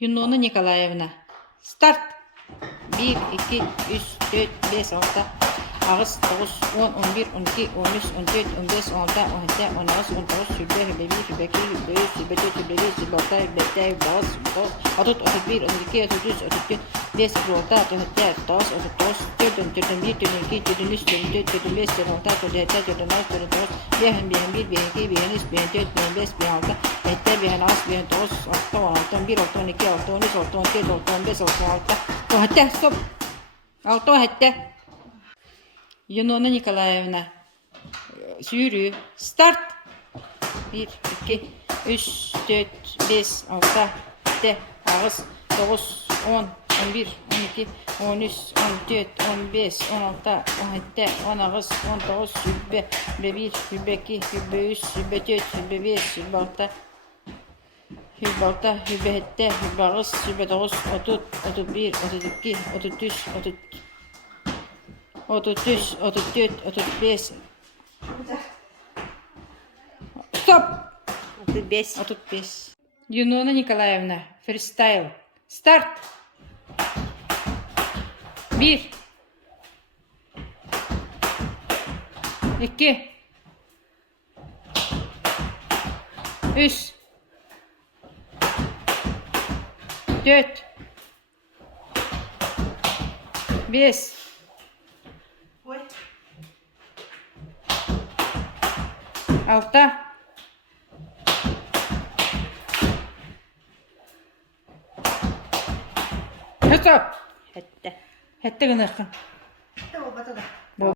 Юнона Николаевна. Старт. 1, 2, 3, 4, 5, 6, Ağız, 9, 10, 11, 12, 13, 14, 15, 16, 17, 19, 19, 20, 21, 22, 23, 24, 25, 26, 27, 28, 30, 31, 32, 33, 34, 35, 36, 37, 39, 40, 41, 42, 43, 44, 45, 46, 47, 49, 49, 51, 52, 53, 54, 55, 56, 57, 59, 60, 61, 62, 63, 64, 65, 66, 17, stop. 17. Юнона Николаевна. Yürü. Start. 1, 2, 3, 4, 5, 6, 7, 8, 9, 10, 11, 12, 13, 14, 15, 16, 17, 19, 19, 20, 21, 22, 23, 24, 25, 26, 26, 27, 28, 29, 30, 31, 32, 33, 33, 34, 35. Стоп! 35. 35. Юнона Николаевна. Фристайл. Старт. 1, 2, 3, 4, 5, Ой. 6, 7. Hette. 7 гыныкын. Hette o bata da.